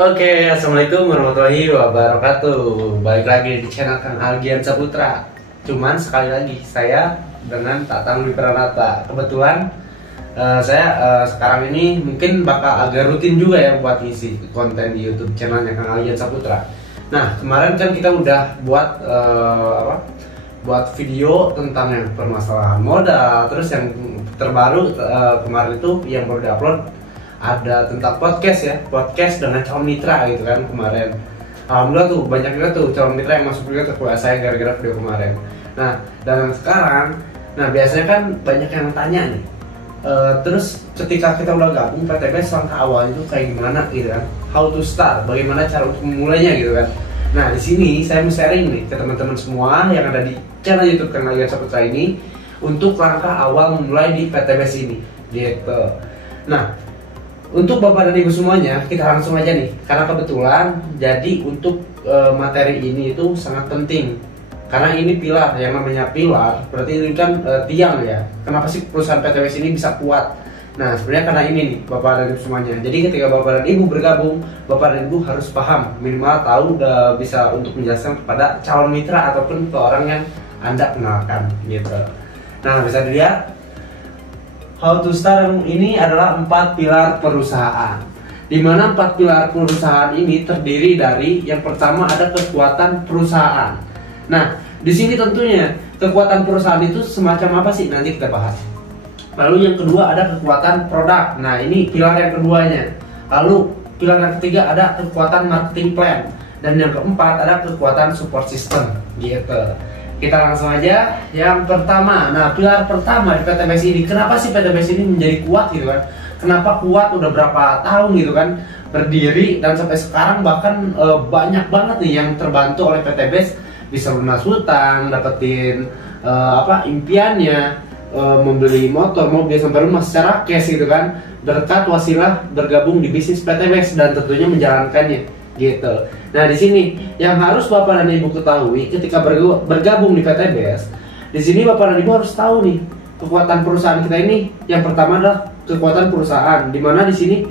Oke, assalamualaikum warahmatullahi wabarakatuh. Balik lagi di channel Kang Algian Saputra. Cuman sekali lagi saya dengan Tatang Wipranata. Kebetulan saya sekarang ini mungkin bakal agak rutin juga ya buat isi konten di YouTube channelnya Kang Algian Saputra. Nah, kemarin kan kita udah buat video tentang yang permasalahan modal. Terus yang terbaru kemarin itu yang baru diupload ada tentang podcast dengan calon mitra gitu kan kemarin. Alhamdulillah tuh banyak juga tuh calon mitra yang masuk juga ke WA saya gara-gara video kemarin. Nah, dan sekarang, biasanya kan banyak yang tanya nih. Terus ketika kita udah gabung PTBS langkah awal itu kayak gimana gitu kan? How to start? Bagaimana cara untuk memulainya gitu kan? Nah, di sini saya mau sharing nih ke teman-teman semua yang ada di channel YouTube Kang Algian Saputra ini untuk langkah awal memulai di PTBS ini gitu. Nah, untuk Bapak dan Ibu semuanya, kita langsung aja nih. Karena kebetulan, jadi untuk materi ini itu sangat penting. Karena ini pilar, yang namanya pilar, berarti ini kan tiang ya. Kenapa sih perusahaan PTBS ini bisa kuat? Nah, sebenarnya karena ini nih, Bapak dan Ibu semuanya. Jadi ketika Bapak dan Ibu bergabung, Bapak dan Ibu harus paham, minimal tahu udah bisa untuk menjelaskan kepada calon mitra ataupun ke orang yang Anda kenalkan gitu. Nah, bisa dilihat how to start ini adalah 4 pilar perusahaan. Di mana 4 pilar perusahaan ini terdiri dari yang pertama ada kekuatan perusahaan. Nah, di sini tentunya kekuatan perusahaan itu semacam apa sih? Nanti kita bahas. Lalu yang kedua ada kekuatan produk. Nah, ini pilar yang keduanya. Lalu pilar yang ketiga ada kekuatan marketing plan. Dan yang keempat ada kekuatan support system gitu. Kita langsung aja yang pertama. Nah, pilar pertama di PTBS ini, kenapa sih PTBS ini menjadi kuat gitu kan? Kenapa kuat udah berapa tahun gitu kan berdiri dan sampai sekarang bahkan banyak banget nih yang terbantu oleh PTBS bisa lunas hutang, dapetin impiannya, membeli motor, mobil sampai rumah secara cash gitu kan, berkat wasilah bergabung di bisnis PTBS dan tentunya menjalankannya gitu. Nah, di sini yang harus Bapak dan Ibu ketahui ketika bergabung di PTBS, di sini Bapak dan Ibu harus tahu nih kekuatan perusahaan kita ini. Yang pertama adalah kekuatan perusahaan, di mana di sini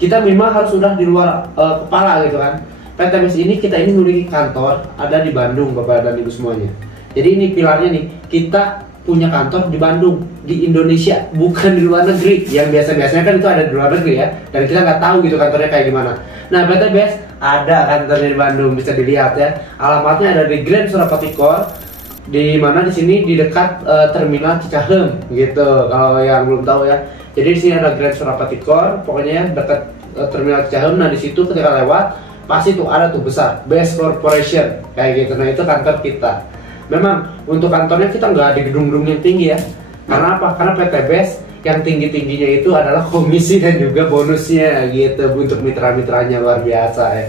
kita minimal harus sudah di luar kepala gitu kan. PTBS ini kita ini memiliki kantor ada di Bandung, Bapak dan Ibu semuanya. Jadi ini pilarnya nih, kita punya kantor di Bandung, di Indonesia, bukan di luar negeri. Yang biasanya kan itu ada di luar negeri ya, dan kita nggak tahu gitu kantornya kayak gimana. Nah, PTBS ada kantornya di Bandung, bisa dilihat ya. Alamatnya ada di Grand Surapati Core, di mana di sini di dekat terminal Cicahem gitu. Kalau yang belum tahu ya. Jadi di sini ada Grand Surapati Core, pokoknya dekat terminal Cicahem. Nah, di situ ketika lewat pasti tuh ada tuh besar Best Corporation kayak gitu. Nah, itu kantor kita. Memang untuk kantornya kita nggak di gedung-gedung yang tinggi ya. Karena apa? Karena PTBS yang tinggi-tingginya itu adalah komisi dan juga bonusnya gitu untuk mitra-mitranya, luar biasa ya.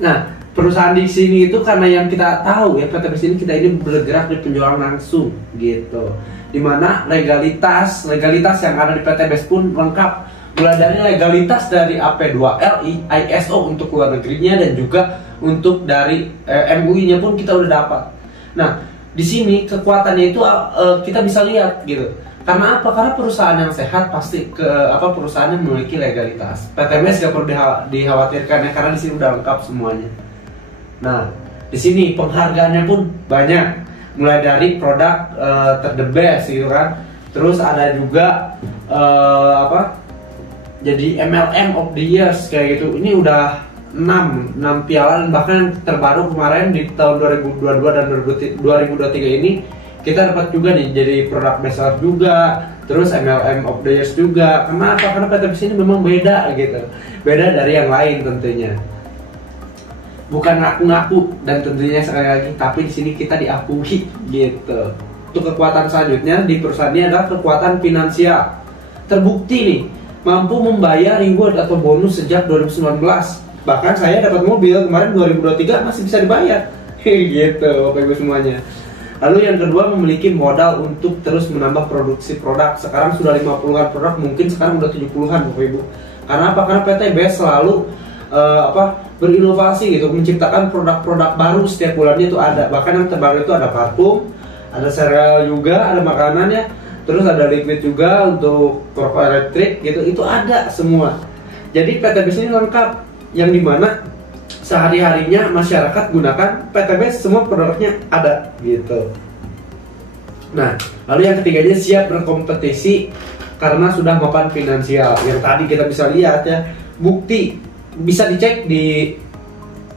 Nah, perusahaan di sini itu karena yang kita tahu ya, PTBS ini kita ini bergerak di penjualan langsung gitu. Dimana legalitas yang ada di PTBS pun lengkap. Mulai dari legalitas dari AP2LI, ISO untuk luar negerinya dan juga untuk dari MUI-nya pun kita udah dapat. Nah, di sini kekuatannya itu kita bisa lihat gitu. Karena apa? Karena perusahaan yang sehat pasti perusahaan yang memiliki legalitas. PTBS gak perlu dikhawatirkan ya, karena di sini udah lengkap semuanya. Nah, di sini penghargaannya pun banyak. Mulai dari produk the best gitu kan. Terus ada juga jadi MLM of the years kayak gitu. Ini udah 6 piala, dan bahkan terbaru kemarin di tahun 2022 dan 2023 ini kita dapat juga nih jadi produk bestseller juga, terus MLM of the years juga. Kenapa? Karena PTBS ini memang beda gitu, beda dari yang lain tentunya. Bukan ngaku-ngaku, dan tentunya sekali lagi, tapi di sini kita diakui gitu. Untuk kekuatan selanjutnya di perusahaan ini adalah kekuatan finansial. Terbukti nih mampu membayar reward atau bonus sejak 2019. Bahkan saya dapat mobil kemarin 2023 masih bisa dibayar. Gitu Bapak Ibu semuanya. Lalu yang kedua, memiliki modal untuk terus menambah produksi produk. Sekarang sudah 50-an produk, mungkin sekarang udah 70-an Bapak Ibu. Karena apa? Karena PTBS selalu berinovasi gitu, menciptakan produk-produk baru setiap bulannya itu ada. Bahkan yang terbaru itu ada parfum, ada sereal juga, ada makanannya, terus ada liquid juga untuk rokok elektrik gitu, itu ada semua. Jadi PTBS ini lengkap yang dimana sehari-harinya masyarakat gunakan PTBase, semua produknya ada gitu. Nah, lalu yang ketiganya siap berkompetisi karena sudah mapan finansial. Yang tadi kita bisa lihat ya, bukti bisa dicek di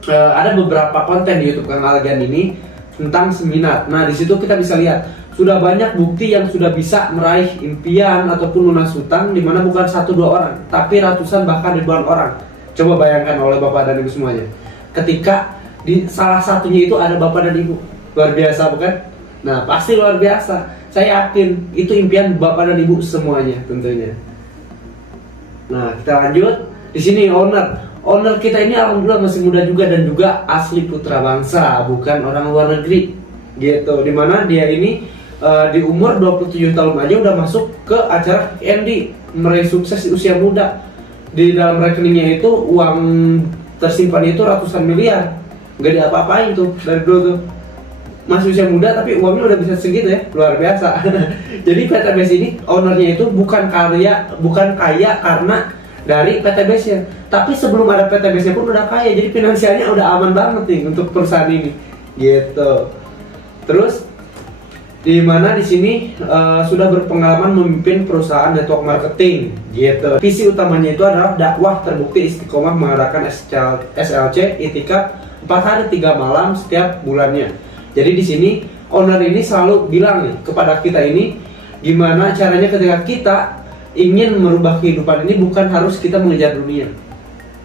ada beberapa konten di YouTube Kang Algan ini tentang seminar. Nah, di situ kita bisa lihat sudah banyak bukti yang sudah bisa meraih impian ataupun lunas hutang, di mana bukan 1-2 orang, tapi ratusan bahkan ribuan orang. Coba bayangkan oleh Bapak dan Ibu semuanya. Ketika di salah satunya itu ada Bapak dan Ibu, luar biasa bukan? Nah, pasti luar biasa. Saya yakin itu impian Bapak dan Ibu semuanya tentunya. Nah, kita lanjut. Di sini owner kita ini alhamdulillah masih muda juga dan juga asli putra bangsa, bukan orang luar negeri gitu. Dimana dia ini di umur 27 tahun aja udah masuk ke acara Andy, meraih sukses di usia muda. Di dalam rekeningnya itu uang tersimpan itu ratusan miliar, nggak diapa-apain tuh dari dulu tuh. Masih usia muda tapi uangnya udah bisa segitu ya, luar biasa. Jadi PTBase ini ownernya itu bukan kaya karena dari PTBase-nya, tapi sebelum ada PTBase-nya pun udah kaya. Jadi finansialnya udah aman banget nih untuk perusahaan ini gitu. Terus di mana di sini sudah berpengalaman memimpin perusahaan network marketing gitu. Visi utamanya itu adalah dakwah terbukti istiqomah mengadakan SLC Itikaf 4 hari 3 malam setiap bulannya. Jadi di sini owner ini selalu bilang nih kepada kita ini, gimana caranya ketika kita ingin merubah kehidupan ini bukan harus kita mengejar dunia,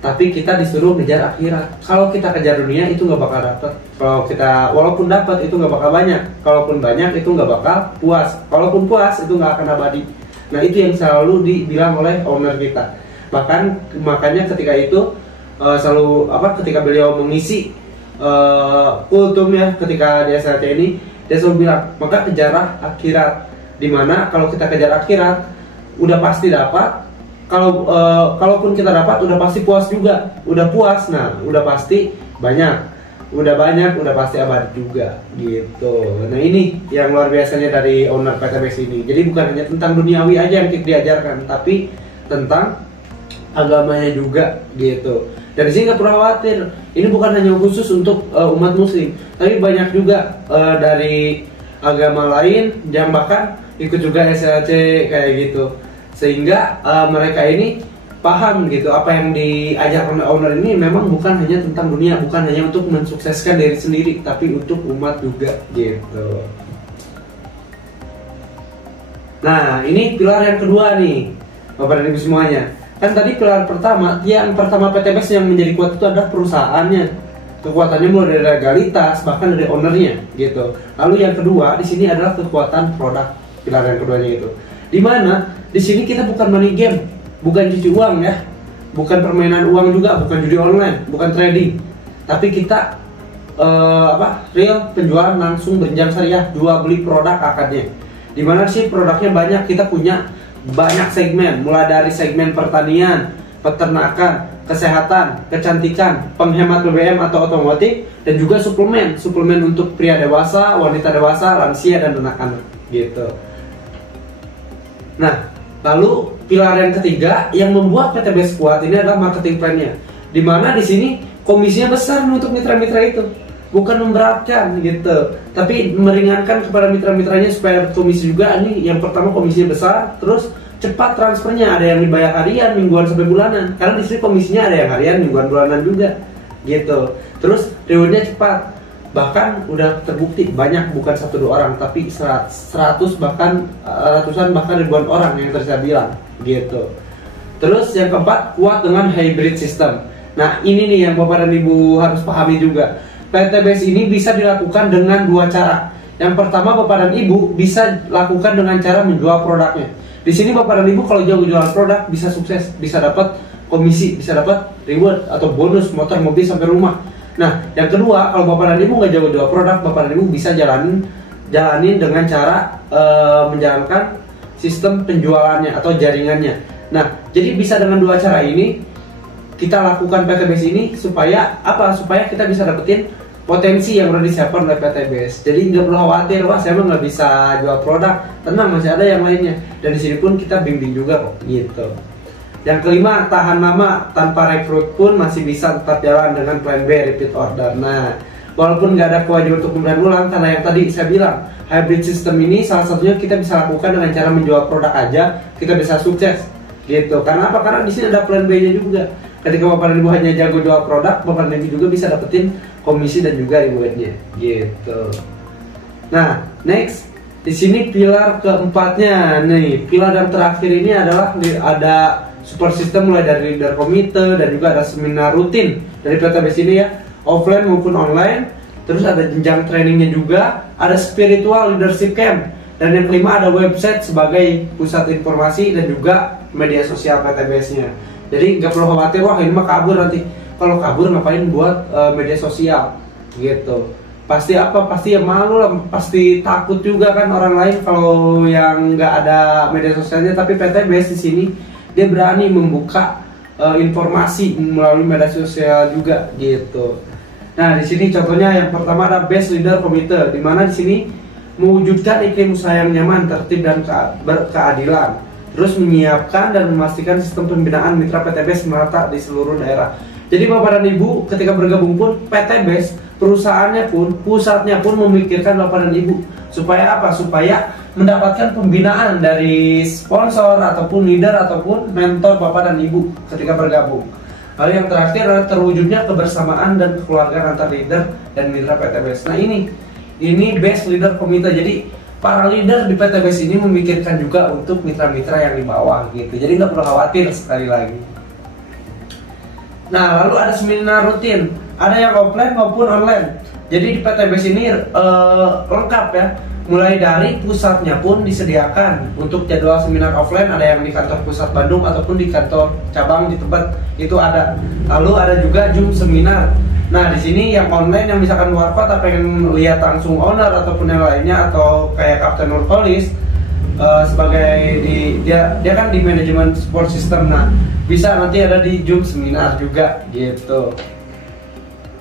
tapi kita disuruh mengejar akhirat. Kalau kita kejar dunia itu nggak bakal dapet. Kalau kita walaupun dapat itu nggak bakal banyak. Kalaupun banyak itu nggak bakal puas. Kalaupun puas itu nggak akan abadi. Nah, itu yang selalu dibilang oleh owner kita. Bahkan makanya ketika itu ketika beliau mengisi kultum ya, ketika di SLC ini dia selalu bilang, maka kejarlah akhirat. Dimana kalau kita kejar akhirat udah pasti dapat. Kalaupun kita dapat udah pasti puas juga. Udah puas, nah udah pasti banyak. Udah pasti abadi juga gitu. Nah, ini yang luar biasanya dari owner PTBase ini. Jadi bukan hanya tentang duniawi aja yang diajarkan, tapi tentang agamanya juga gitu. Dan di sini nggak perlu khawatir. Ini bukan hanya khusus untuk umat muslim, tapi banyak juga dari agama lain yang bahkan ikut juga SLC kayak gitu. Sehingga mereka ini paham gitu apa yang diajarkan oleh owner ini memang bukan hanya tentang dunia, bukan hanya untuk mensukseskan diri sendiri, tapi untuk umat juga gitu. Nah, ini pilar yang kedua nih Bapak dan Ibu semuanya. Kan tadi pilar pertama, yang pertama PTBase yang menjadi kuat itu adalah perusahaannya. Kekuatannya mulai dari legalitas bahkan dari ownernya gitu. Lalu yang kedua di sini adalah kekuatan produk. Pilar yang keduanya itu. Di mana di sini kita bukan money game, bukan cuci uang ya, bukan permainan uang juga, bukan judi online, bukan trading, tapi kita real penjualan langsung berjenjang syariah, jual beli produk akadnya. Dimana sih produknya banyak, kita punya banyak segmen, mulai dari segmen pertanian, peternakan, kesehatan, kecantikan, penghemat BBM atau otomotif, dan juga suplemen untuk pria dewasa, wanita dewasa, lansia dan anak-anak gitu. Nah, lalu pilar yang ketiga yang membuat PTBase kuat ini adalah marketing plan-nya. Dimana di sini komisinya besar untuk mitra-mitra itu, bukan memberatkan gitu, tapi meringankan kepada mitra-mitranya supaya komisi juga. Ini yang pertama komisinya besar, terus cepat transfernya, ada yang dibayar harian, mingguan sampai bulanan. Karena di sini komisinya ada yang harian, mingguan, bulanan juga gitu. Terus rewardnya cepat. Bahkan udah terbukti banyak, bukan 1-2 orang, tapi 100 bahkan ratusan bahkan ribuan orang yang terus saya bilang gitu. Terus yang keempat, kuat dengan hybrid system. Nah, ini nih yang Bapak dan Ibu harus pahami juga. PTBase ini bisa dilakukan dengan 2 cara. Yang pertama, Bapak dan Ibu bisa lakukan dengan cara menjual produknya. Di sini Bapak dan Ibu kalau jauh jualan produk bisa sukses, bisa dapat komisi, bisa dapat reward atau bonus motor, mobil sampai rumah. Nah, yang kedua, kalau Bapak dan Ibu nggak jago jual produk, Bapak dan Ibu bisa jalanin dengan cara menjalankan sistem penjualannya atau jaringannya. Nah, jadi bisa dengan 2 cara ini kita lakukan PTBase ini supaya apa? Supaya kita bisa dapetin potensi yang udah disiapkan oleh PTBase. Jadi nggak perlu khawatir, wah saya emang nggak bisa jual produk, tenang masih ada yang lainnya. Dan di sini pun kita bimbing juga kok gitu. Yang kelima, tahan lama tanpa rekrut pun masih bisa tetap jalan dengan plan B, repeat order. Nah, walaupun nggak ada kewajiban untuk pembelian ulang, karena yang tadi saya bilang hybrid system ini salah satunya kita bisa lakukan dengan cara menjual produk aja, kita bisa sukses gitu. Karena apa? Karena di sini ada plan B-nya juga. Ketika Bapak dan Ibu hanya jago jual produk, Bapak dan Ibu juga bisa dapetin komisi dan juga rewardnya gitu. Nah, next di sini pilar keempatnya nih, pilar yang terakhir ini adalah ada support system mulai dari leader komite dan juga ada seminar rutin dari PTBS ini ya, offline maupun online. Terus ada jenjang trainingnya juga, ada spiritual leadership camp, dan yang kelima ada website sebagai pusat informasi dan juga media sosial PTBS-nya. Jadi nggak perlu khawatir, wah ini mah kabur nanti. Kalau kabur ngapain buat media sosial gitu. Pasti apa? Pasti ya malu lah, pasti takut juga kan orang lain kalau yang nggak ada media sosialnya. Tapi PTBS di sini dia berani membuka informasi melalui media sosial juga gitu. Nah, di sini contohnya yang pertama ada Best Leader Committee, di mana di sini mewujudkan iklim usaha yang nyaman, tertib dan berkeadilan. Terus menyiapkan dan memastikan sistem pembinaan mitra PTBS merata di seluruh daerah. Jadi Bapak dan Ibu ketika bergabung pun PTBS, perusahaannya pun, pusatnya pun memikirkan Bapak dan Ibu. Supaya apa? Supaya mendapatkan pembinaan dari sponsor ataupun leader ataupun mentor Bapak dan Ibu ketika bergabung. Lalu yang terakhir adalah terwujudnya kebersamaan dan kekeluargaan antar leader dan mitra PTBS. Nah ini Best Leader Committee. Jadi para leader di PTBS ini memikirkan juga untuk mitra-mitra yang di bawah gitu. Jadi nggak perlu khawatir sekali lagi. Nah, lalu ada seminar rutin, ada yang offline maupun online. Jadi di PTBS ini lengkap ya. Mulai dari pusatnya pun disediakan untuk jadwal seminar offline, ada yang di kantor pusat Bandung ataupun di kantor cabang di tempat itu ada. Lalu ada juga Zoom seminar. Nah, di sini yang online yang misalkan luar kota pengen lihat langsung owner ataupun yang lainnya atau kayak Kapten Nurholis sebagai dia kan di manajemen support system. Nah, bisa nanti ada di Zoom seminar juga gitu.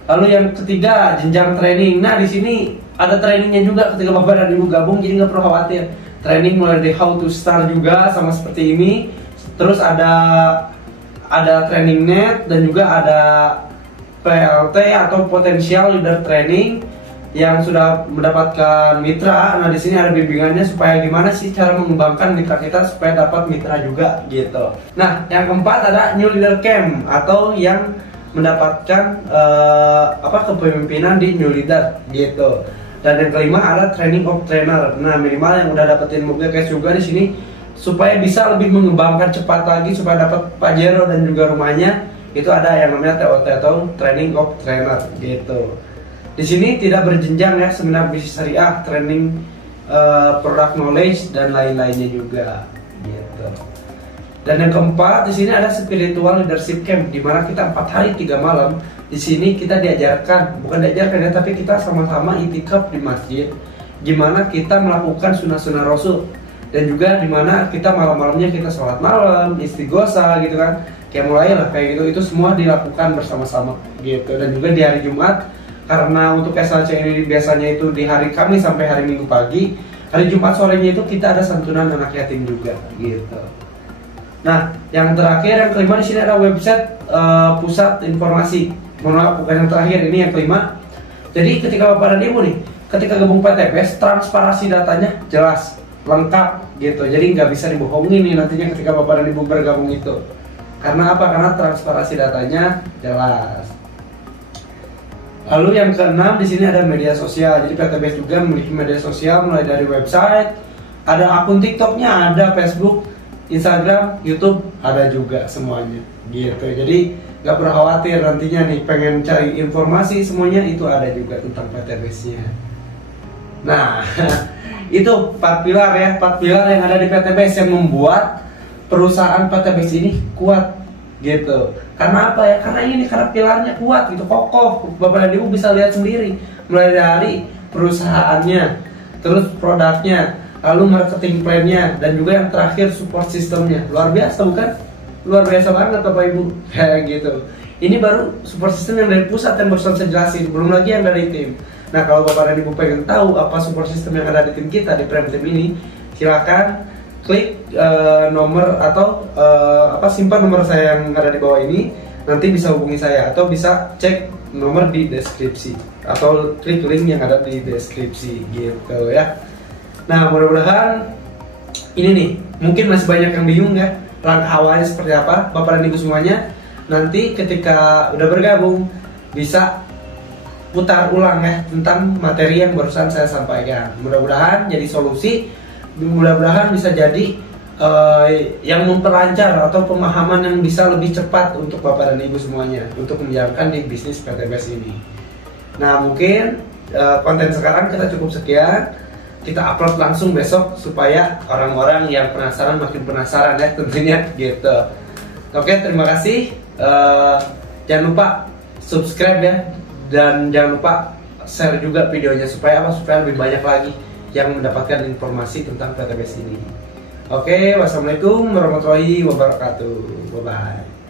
Lalu yang ketiga, jenjang training. Nah, di sini ada trainingnya juga ketika Bapak dan Ibu gabung, jadi nggak perlu khawatir. Training mulai dari how to start juga sama seperti ini. Terus ada training net dan juga ada PLT atau potential leader training yang sudah mendapatkan mitra. Nah, di sini ada bimbingannya supaya gimana sih cara mengembangkan mitra kita supaya dapat mitra juga gitu. Nah, yang keempat ada new leader camp atau yang mendapatkan kepemimpinan di new leader gitu. Dan yang kelima ada training of trainer. Nah, minimal yang udah dapetin mobil cash juga di sini supaya bisa lebih mengembangkan cepat lagi supaya dapat Pajero dan juga rumahnya. Itu ada yang namanya TOT atau training of trainer gitu. Di sini tidak berjenjang ya, seminar bisnis syariah, training product knowledge dan lain-lainnya juga gitu. Dan yang keempat di sini ada spiritual leadership camp, di mana kita 4 hari 3 malam. Di sini kita diajarkan, bukan diajarkan ya, tapi kita sama-sama itikaf di masjid. Gimana kita melakukan sunnah-sunnah Rasul, dan juga dimana kita malam-malamnya kita sholat malam, istighosah gitu kan. Kayak mulai lah kayak gitu, itu semua dilakukan bersama-sama gitu. Dan juga di hari Jumat, karena untuk SLC ini biasanya itu di hari Kamis sampai hari Minggu pagi, hari Jumat sorenya itu kita ada santunan anak yatim juga gitu. Nah, yang terakhir, yang kelima di sini ada website pusat informasi. Mohon maaf, bukan yang terakhir, ini yang kelima. Jadi ketika Bapak dan Ibu nih, ketika gabung PTBS, transparansi datanya jelas, lengkap gitu. Jadi nggak bisa dibohongin nih nantinya ketika Bapak dan Ibu bergabung itu. Karena apa? Karena transparansi datanya jelas. Lalu yang keenam di sini ada media sosial. Jadi PTBS juga memiliki media sosial mulai dari website, ada akun TikToknya, ada Facebook, Instagram, YouTube, ada juga semuanya gitu. Jadi nggak perlu khawatir nantinya nih pengen cari informasi semuanya itu ada juga tentang PTBS-nya. Nah, itu 4 pilar ya, 4 pilar yang ada di PTBS yang membuat perusahaan PTBS ini kuat gitu. Karena apa ya? Karena ini karena pilarnya kuat gitu, kokoh. Bapak dan Ibu bisa lihat sendiri mulai dari perusahaannya, terus produknya, lalu marketing plan-nya, dan juga yang terakhir support sistemnya. Luar biasa bukan? Luar biasa banget Bapak Ibu. Kayak gitu. Ini baru support system yang dari pusat yang barusan saya jelasin, belum lagi yang dari tim. Nah, kalau Bapak dan Ibu pengen tahu apa support system yang ada di tim kita di Prime Team ini, silakan klik nomor atau simpan nomor saya yang ada di bawah ini, nanti bisa hubungi saya atau bisa cek nomor di deskripsi atau klik link yang ada di deskripsi gitu ya. Nah, mudah-mudahan ini nih, mungkin masih banyak yang bingung ya langkah awalnya seperti apa. Bapak dan Ibu semuanya, nanti ketika udah bergabung bisa putar ulang ya tentang materi yang barusan saya sampaikan. Mudah-mudahan jadi solusi, mudah-mudahan bisa jadi yang memperlancar atau pemahaman yang bisa lebih cepat untuk Bapak dan Ibu semuanya untuk menjalankan di bisnis PTBS ini. Nah, mungkin konten sekarang kita cukup sekian. Kita upload langsung besok supaya orang-orang yang penasaran makin penasaran ya tentunya gitu. Oke, terima kasih. Jangan lupa subscribe ya, dan jangan lupa share juga videonya supaya lebih banyak lagi yang mendapatkan informasi tentang PTBS ini. Oke, wassalamualaikum warahmatullahi wabarakatuh. Bye bye.